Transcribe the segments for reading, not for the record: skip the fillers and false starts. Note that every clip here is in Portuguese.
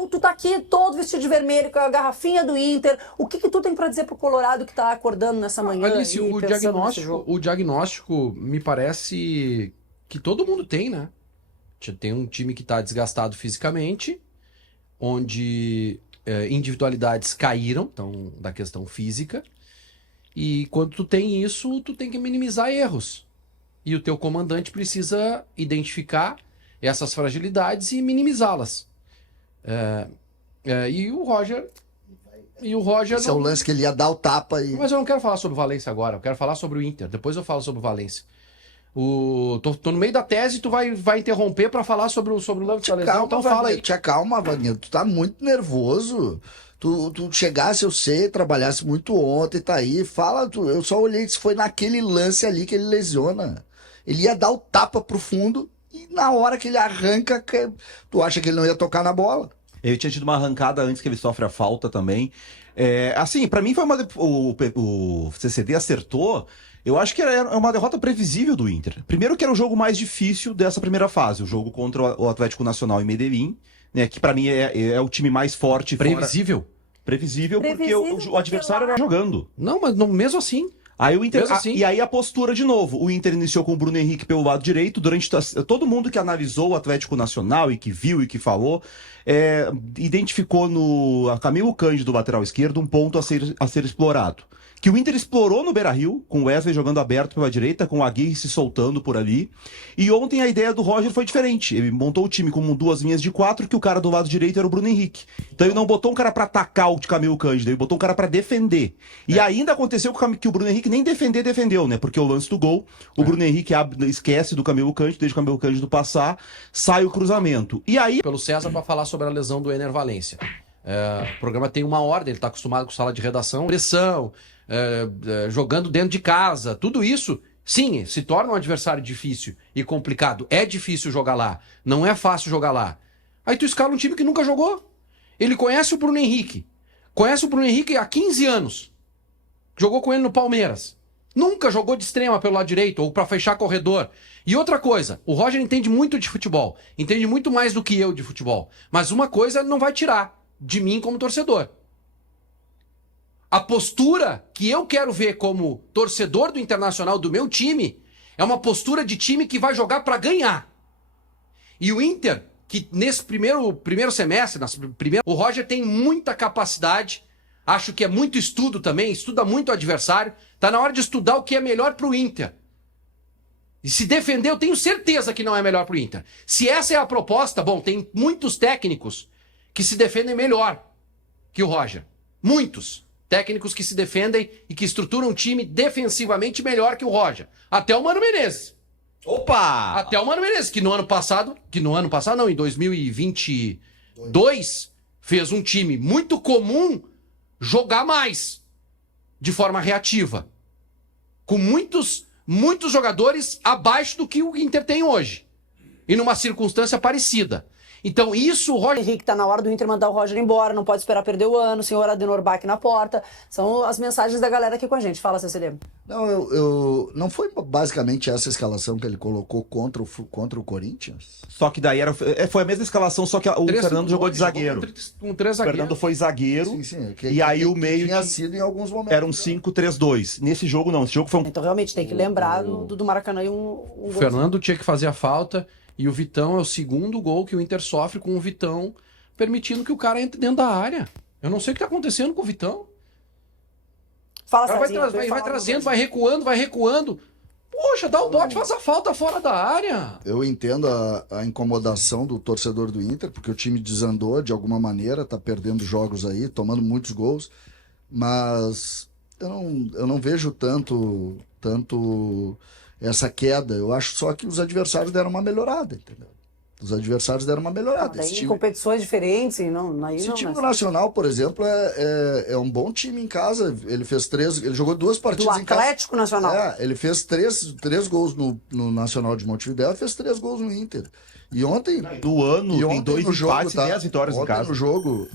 tu tá aqui todo vestido de vermelho, com a garrafinha do Inter. O que tu tem pra dizer pro Colorado que tá acordando nessa manhã? Alice, o diagnóstico me parece que todo mundo tem, né? Tem um time que tá desgastado fisicamente, onde individualidades caíram, então, da questão física. E quando tu tem isso, tu tem que minimizar erros. E o teu comandante precisa identificar essas fragilidades e minimizá-las. E o Roger... Esse é o lance que ele ia dar o tapa e... Mas eu não quero falar sobre o Valência agora, eu quero falar sobre o Inter. Depois eu falo sobre o Valência. Tô no meio da tese e tu vai interromper pra falar sobre o lance da lesão, então fala aí. Te acalma, Wagner, tu tá muito nervoso. Tu chegasse, eu sei, trabalhasse muito ontem, tá aí, fala, eu só olhei se foi naquele lance ali que ele lesiona. Ele ia dar o tapa pro fundo e na hora que ele arranca, tu acha que ele não ia tocar na bola? Ele tinha tido uma arrancada antes que ele sofre a falta também. Assim, pra mim foi o CCD acertou. Eu acho que era uma derrota previsível do Inter. Primeiro que era o jogo mais difícil dessa primeira fase, o jogo contra o Atlético Nacional em Medellín, né, que pra mim é o time mais forte. Previsível? Previsível porque o adversário era jogando. Não, mas mesmo assim... Aí o Inter, assim. E aí a postura de novo. O Inter iniciou com o Bruno Henrique pelo lado direito. Durante todo mundo que analisou o Atlético Nacional e que viu e que falou, identificou no Camilo Cândido, lateral esquerdo, um ponto a ser explorado. Que o Inter explorou no Beira-Rio, com o Wesley jogando aberto pela direita, com o Aguirre se soltando por ali. E ontem a ideia do Roger foi diferente. Ele montou o time com 2 linhas de 4, que o cara do lado direito era o Bruno Henrique. Então ele não botou um cara pra atacar o Camilo Cândido, ele botou um cara pra defender. E ainda aconteceu que o Bruno Henrique nem defendeu, né? Porque o lance do gol, o Bruno Henrique esquece do Camilo Cândido, deixa o Camilo Cândido passar, sai o cruzamento. E aí... Pelo César pra falar sobre a lesão do Ener Valencia. O programa tem uma ordem, ele tá acostumado com sala de redação, pressão... jogando dentro de casa, tudo isso, sim, se torna um adversário difícil e complicado. É difícil jogar lá, não é fácil jogar lá. Aí tu escala um time que nunca jogou. Ele conhece o Bruno Henrique há 15 anos. Jogou com ele no Palmeiras. Nunca jogou de extrema pelo lado direito ou pra fechar corredor. E outra coisa, o Roger entende muito de futebol, entende muito mais do que eu de futebol. Mas uma coisa não vai tirar de mim como torcedor. A postura que eu quero ver como torcedor do Internacional do meu time é uma postura de time que vai jogar para ganhar. E o Inter, que nesse primeiro semestre, o Roger tem muita capacidade, acho que é muito estudo também, estuda muito o adversário, tá na hora de estudar o que é melhor pro Inter. E se defender, eu tenho certeza que não é melhor pro Inter. Se essa é a proposta, bom, tem muitos técnicos que se defendem melhor que o Roger. Muitos. Técnicos que se defendem e que estruturam um time defensivamente melhor que o Roger. Até o Mano Menezes. Opa! Até o Mano Menezes, que no ano passado não, em 2022, fez um time muito comum jogar mais, de forma reativa. Com muitos jogadores abaixo do que o Inter tem hoje. E numa circunstância parecida. Então isso, o Roger Henrique, tá na hora do Inter mandar o Roger embora, não pode esperar perder o ano, senhor Adenor Bach na porta. São as mensagens da galera aqui com a gente. Fala, Cecília. Não, não foi basicamente essa escalação que ele colocou contra o Corinthians? Só que daí foi a mesma escalação, só que o Fernando jogou de zagueiro. Com 3 zagueiros. O Fernando foi zagueiro. Sim, e aí o meio tinha sido em alguns momentos. Era um 5-3-2. Nesse jogo não, esse jogo foi um... Então realmente tem que lembrar do Maracanã e um O Fernando tinha que fazer a falta. E o Vitão é o segundo gol que o Inter sofre com o Vitão permitindo que o cara entre dentro da área. Eu não sei o que está acontecendo com o Vitão. Fala, Cezinha, vai trazendo, vai recuando. Poxa, dá o bote, faz a falta fora da área. Eu entendo a incomodação do torcedor do Inter, porque o time desandou de alguma maneira, tá perdendo jogos aí, tomando muitos gols, mas eu não vejo tanto essa queda. Eu acho só que os adversários deram uma melhorada, entendeu? Os adversários deram uma melhorada. Tem competições diferentes, esse time do Nacional, por exemplo, é um bom time em casa. Ele jogou 2 partidas em casa. Do Atlético Nacional. Ele fez 3 gols no Nacional de Montevidéu e fez 3 gols no Inter. E ontem... Do ano, tem 2 empates e 10 vitórias em casa. No jogo...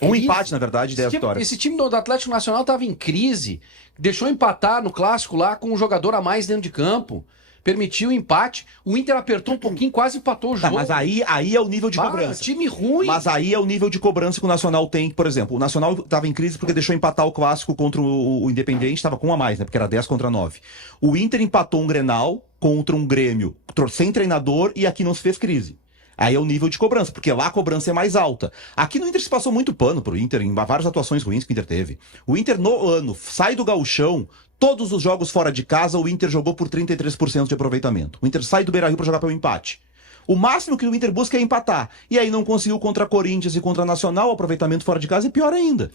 Um empate, na verdade, 10 vitórias. Esse time do Atlético Nacional estava em crise. Deixou empatar no Clássico lá com um jogador a mais dentro de campo. permitiu o empate, o Inter apertou um pouquinho, quase empatou o Tá, jogo. mas aí é o nível de cobrança. Time ruim. Mas aí é o nível de cobrança que o Nacional tem. Por exemplo, o Nacional estava em crise porque deixou empatar o clássico contra o Independiente, estava com um a mais, né? Porque era 10 contra 9. O Inter empatou um Grenal contra um Grêmio sem treinador e aqui não se fez crise. Aí é o nível de cobrança, porque lá a cobrança é mais alta. Aqui no Inter se passou muito pano pro Inter, em várias atuações ruins que o Inter teve. O Inter no ano sai do gauchão, todos os jogos fora de casa, o Inter jogou por 33% de aproveitamento. O Inter sai do Beira-Rio para jogar pelo empate. O máximo que o Inter busca é empatar. E aí não conseguiu contra Corinthians e contra Nacional, o aproveitamento fora de casa, e pior ainda.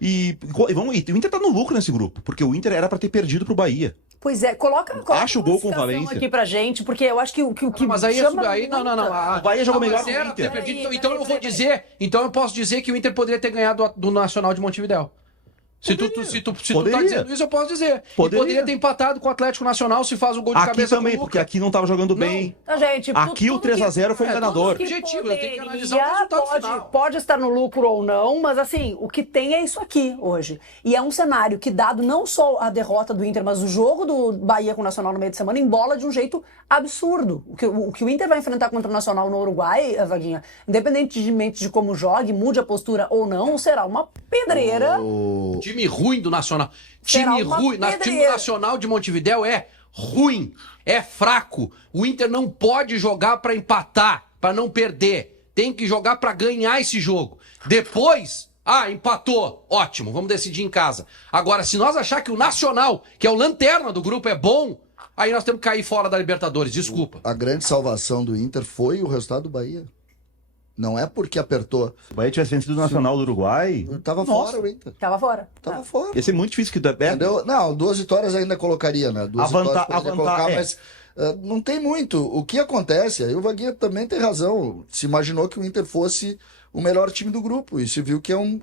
E o Inter tá no lucro nesse grupo, porque o Inter era para ter perdido pro Bahia. Pois é, coloca Acho o gol com Valência aqui pra gente, porque eu acho que o que Mas aí, chama aí não. O Bahia jogou melhor mas que o era Inter. ter perdido. Então eu vou dizer, então eu posso dizer que o Inter poderia ter ganhado do Nacional de Montevidéu. Se tu tá dizendo isso, eu posso dizer. Poderia ter empatado com o Atlético Nacional se faz o gol de Aqui cabeça também, com o porque Luca. aqui não tava jogando bem. Então, gente, Aqui o 3-0 foi enganador. tudo que Objetivo, tem que analisar poderia, o resultado final. pode estar no lucro ou não, mas assim, o que tem é isso aqui hoje. E é um cenário que, dado não só a derrota do Inter, mas o jogo do Bahia com o Nacional no meio de semana, embola de um jeito absurdo. O que o Inter vai enfrentar contra o Nacional no Uruguai, Vaguinha, independentemente de como jogue, mude a postura ou não, será uma pedreira. Time ruim do Nacional. Será Time uma ruim. Time pedreira. Nacional de Montevidéu é ruim. É fraco. O Inter não pode jogar pra empatar, pra não perder. Tem que jogar pra ganhar esse jogo. Depois, empatou. Ótimo, vamos decidir em casa. Agora, se nós achar que o Nacional, que é o lanterna do grupo, é bom, aí nós temos que cair fora da Libertadores. Desculpa. A grande salvação do Inter foi o resultado do Bahia. Não é porque apertou. Se o Bahia tivesse vencido o Nacional do Uruguai, Tava fora o Inter. Tava fora. Tava fora. ia ser muito difícil que... Entendeu? Não, 2 vitórias ainda colocaria, né? 2 vitórias poderia colocar, mas não tem muito. O que acontece, aí o Vaguinha também tem razão. Se imaginou que o Inter fosse o melhor time do grupo e se viu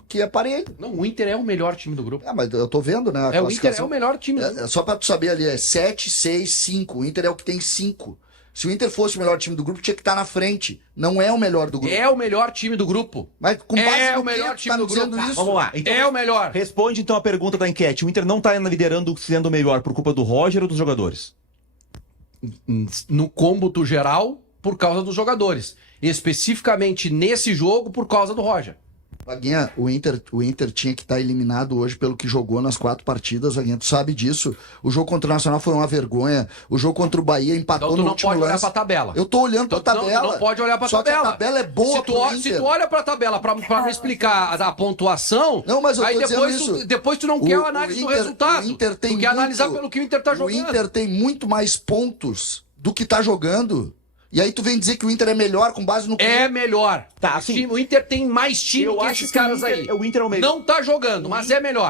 que é parelho. Não, o Inter é o melhor time do grupo. Mas eu tô vendo, né? O Inter é o melhor time do grupo. Só pra tu saber ali, é 7, 6, 5. O Inter é o que tem 5. Se o Inter fosse o melhor time do grupo, tinha que estar na frente. Não é o melhor do grupo. É o melhor time do grupo. Mas com base É no o melhor que time tá do dizendo grupo. isso? Vamos lá. Então, É o melhor. responde então a pergunta da enquete. O Inter não tá liderando sendo melhor por culpa do Roger ou dos jogadores? No cômputo geral, por causa dos jogadores. Especificamente nesse jogo, por causa do Roger. Vaguinha, o Inter tinha que estar eliminado hoje pelo que jogou nas 4 partidas, Vaguinha, tu sabe disso. O jogo contra o Nacional foi uma vergonha. O jogo contra o Bahia empatou Então tu no não último pode olhar lance. pra tabela. Eu tô olhando pra Então, tabela. tu não pode olhar pra Só tabela. que a tabela é boa Se tu olha pra tabela pra me explicar a pontuação, Não, mas eu tô aí dizendo isso. depois tu não quer a análise do resultado. O Inter tem tu quer analisar pelo que o Inter tá jogando. O Inter tem muito mais pontos do que tá jogando. E aí tu vem dizer que o Inter é melhor com base no... É melhor. Tá, assim, O Inter tem mais time eu que acho esses que o caras Inter- aí. o Inter é o melhor. Não tá jogando, mas é melhor.